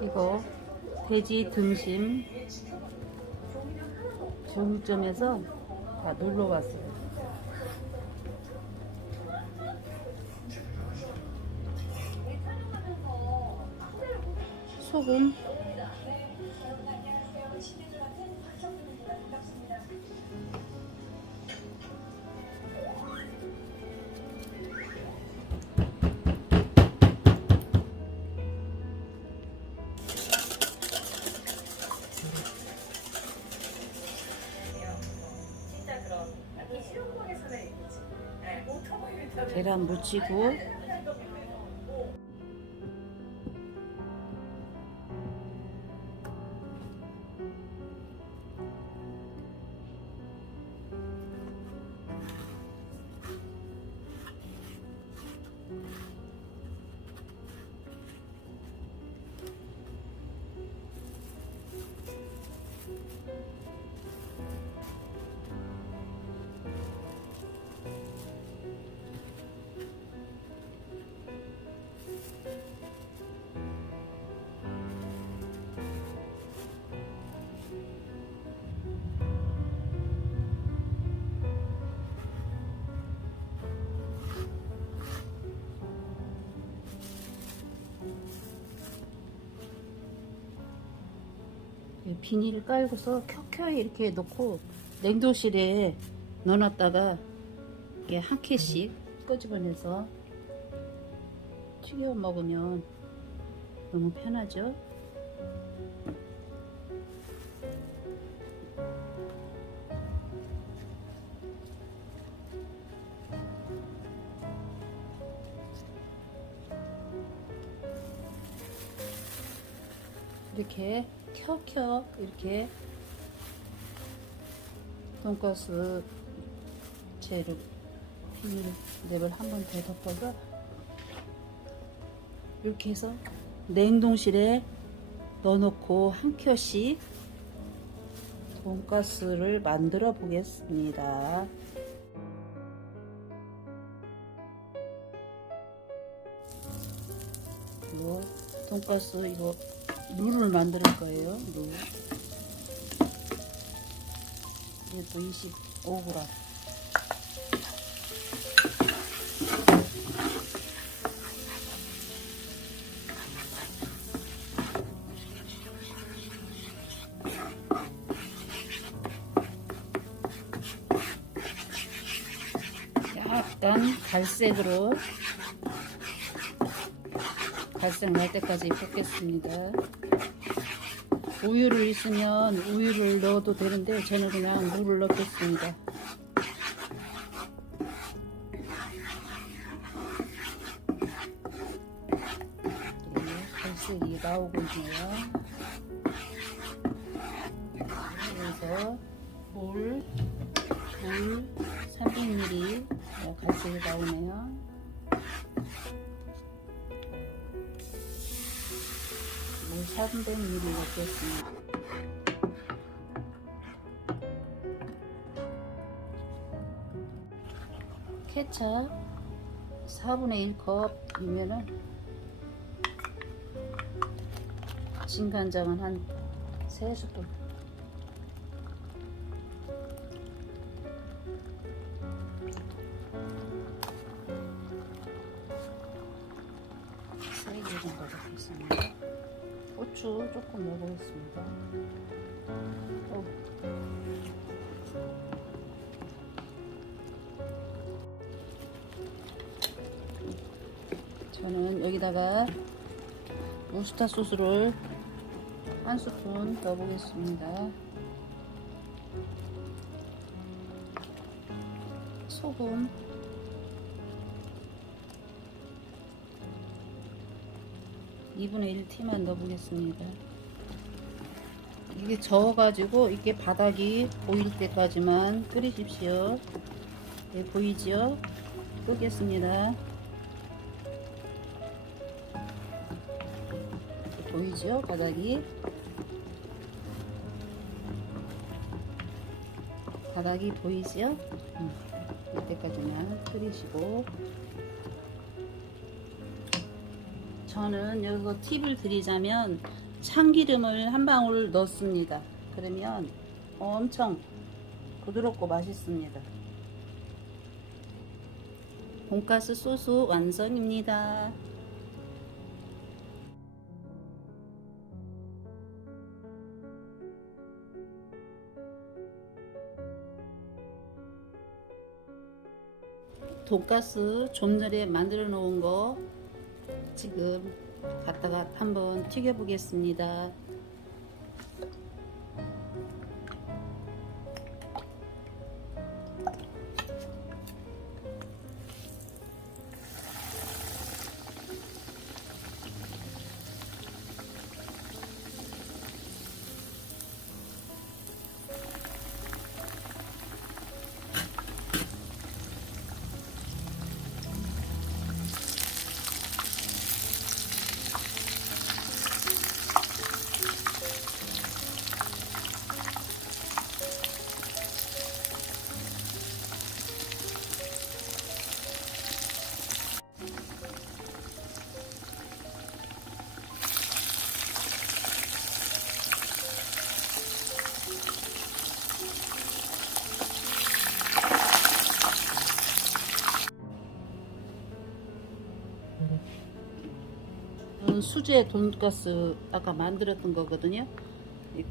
이거 돼지 등심 정육점에서 다 놀러 왔어요. 소금 계란 무치고 비닐을 깔고서 켜켜이 이렇게 놓고 냉동실에 넣어놨다가 이게 한 캔씩 꺼집어내서 튀겨 먹으면 너무 편하죠. 이렇게 켜켜 이렇게 돈가스 재료 비닐랩을 한 번 더 덮어서 이렇게 해서 냉동실에 넣어놓고 한 켜씩 돈가스를 만들어 보겠습니다. 이거 돈가스 이거 룰을 만들 거예요. 룰. 이것도 25g. 약간 갈색으로 갈색 날 때까지 볶겠습니다. 우유를 있으면 우유를 넣어도 되는데 저는 그냥 물을 넣겠습니다. 네, 갈색이 나오고 있네요. 그래서 물, 물 300ml 어, 갈색이 나오네요. 300ml 넣겠습니다. 케찹 4분의 1컵이면은 진간장은 한 3스푼 세개 정도 넣겠습니다. 고추 조금 넣어보겠습니다. 어. 저는 여기다가 우스타 소스를 한 스푼 넣어보겠습니다. 소금 이분의 1 티만 넣어보겠습니다. 이게 저어가지고 이게 바닥이 보일 때까지만 끓이십시오. 네, 보이지요? 끄겠습니다. 보이죠? 바닥이. 바닥이 보이죠? 음, 이때까지만 끓이시고 저는 여기서 팁을 드리자면 참기름을 한 방울 넣습니다. 그러면 엄청 부드럽고 맛있습니다. 돈가스 소스 완성입니다. 돈가스 좀 전에 만들어 놓은 거 지금 갖다가 한번 튀겨 보겠습니다. 수제 돈가스 아까 만들었던 거거든요. 이